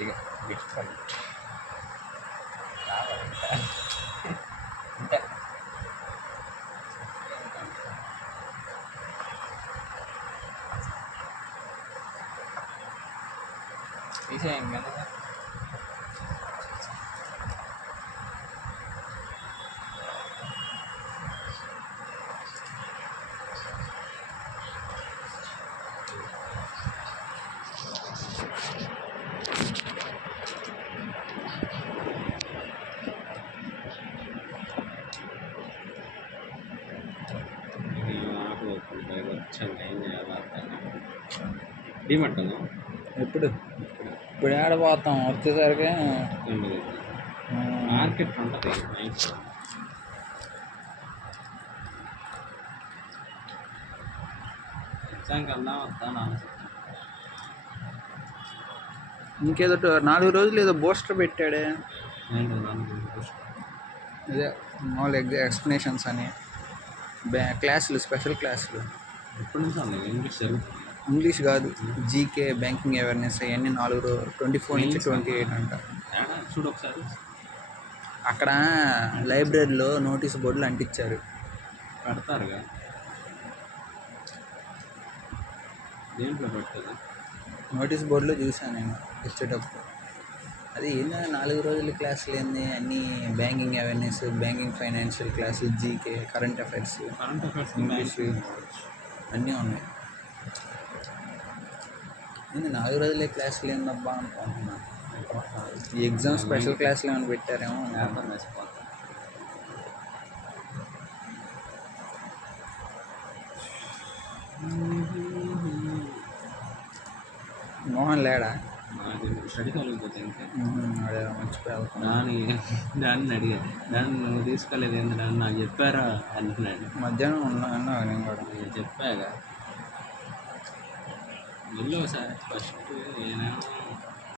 ఇక డిఫరెంట్ రావాలి ఇంకా తీసేయండి కదా. డిమంటాను ఎప్పుడు ఇప్పుడు ఏడ పోతాం వచ్చేసరికి మార్కెట్ ఉంటుంది ఎగ్జామ్కి వెళ్దాం వద్దాం ఇంకేదో 4 రోజులు ఏదో బూస్టర్ పెట్టాడే. అదే మామూలు ఎక్స్ప్లెనేషన్స్ అని క్లాసులు, స్పెషల్ క్లాసులు. ఎప్పటి నుంచి ఉంది ఇంగ్లీష్ జరుగుతుంది. ఇంగ్లీష్ కాదు, జీకే, బ్యాంకింగ్ అవేర్నెస్ అవన్నీ 24 నుంచి 28 అంట. చూడు ఒకసారి అక్కడ లైబ్రరీలో నోటీస్ బోర్డులు అంటించారు. పెడతారుగా, దేంట్లో పెట్టారు? నోటీస్ బోర్డులో చూసాను నేను వచ్చేటప్పుడు. అది ఏందో 4 రోజుల క్లాసులు ఏంది, అన్నీ banking awareness, banking financial class, GK, current affairs, English అన్నీ ఉన్నాయి. నేను 4 రోజులే క్లాసులు ఏందబ్బా అనుకుంటున్నాను. ఈ ఎగ్జామ్ స్పెషల్ క్లాసులు ఏమైనా పెట్టారేమో. మోహన్ లేడా? స్టడీ కలిగిపోతే అదే మర్చిపోయావు. దాన్ని అడిగా, దాన్ని నువ్వు తీసుకోలేదు ఏంటి, దాన్ని నాకు చెప్పారా అంటున్నాడు. మధ్యాహ్నం అన్నావు నేను కూడా చెప్పాగా. వెళ్ళు ఒకసారి ఫస్ట్